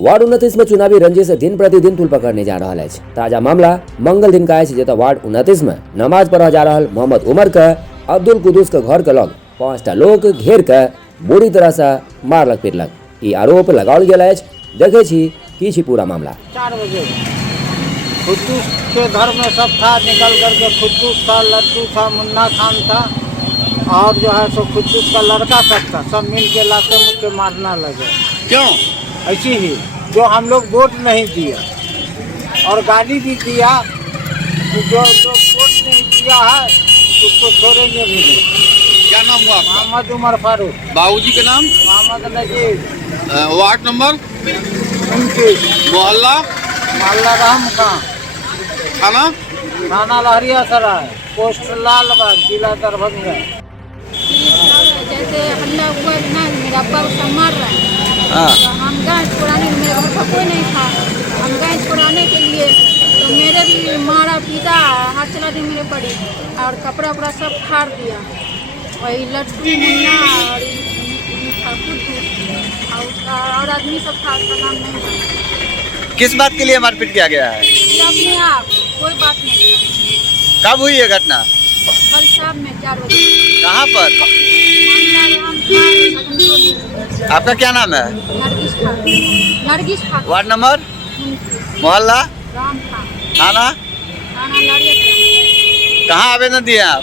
Ward 29 में चुनावी रंजिश दिन प्रतिदिन तुल पकड़ने जा रहा है। ताजा मामला मंगल दिन का है, जतऽ वार्ड 29 में नमाज पढ़ जा रहा मोहम्मद उमर के अब्दुल कुदूस के घर के लग 5टा लोग घेर के बुरी तरह से मारलक पीटलक। ई आरोप लगाओल गेल अछि। देखे छी की छी पूरा मामला। 4 बजे खुद्दूस के घर में सब था, निकल करके खुद्दूस था, लड्डू था, मुन्ना खान था और जो है सो खुद्दूस का लड़का सब था, सब मिल के लाते मुझके मारना लगे। क्यों? ऐसी ही जो हम लोग वोट नहीं दिया और गाली भी दिया, जो वोट नहीं दिया है उसको छोड़ेंगे भी नहीं। क्या नाम हुआ आपका? मोहम्मद उमर फारूक। बाबूजी का नाम? मोहम्मद नजीब। वार्ड नंबर 29, मोहल्ला मोहल्ला राम खां, थाना थाना लहरिया सराय, पोस्ट लालबाग, जिला दरभंगा। जैसे हल्ला हुआ ना, मेरा अब्बा को मार रहा है तो हम गए छुड़ाने, मेरे घर पर कोई नहीं था, हम गए छुड़ाने के लिए तो मेरे भी मारा पीटा, हाथ चला दी मेरे पड़ी और कपड़ा उपड़ा सब फाड़ दिया। वही लड्डू मुन्ना और था कुछ और आदमी सब था, उसका नाम नहीं था। किस बात के लिए मारपीट किया गया है? ये अपने आप कोई बात नहीं था। कब हुई है घटना? कल शाम में 4 बजे। कहाँ पर? आपका क्या नाम है? नरगिस ठाकुर। वार्ड नंबर, मोहल्ला, राम खां, थाना थाना लड़िया। कहाँ आवेदन दिए आप?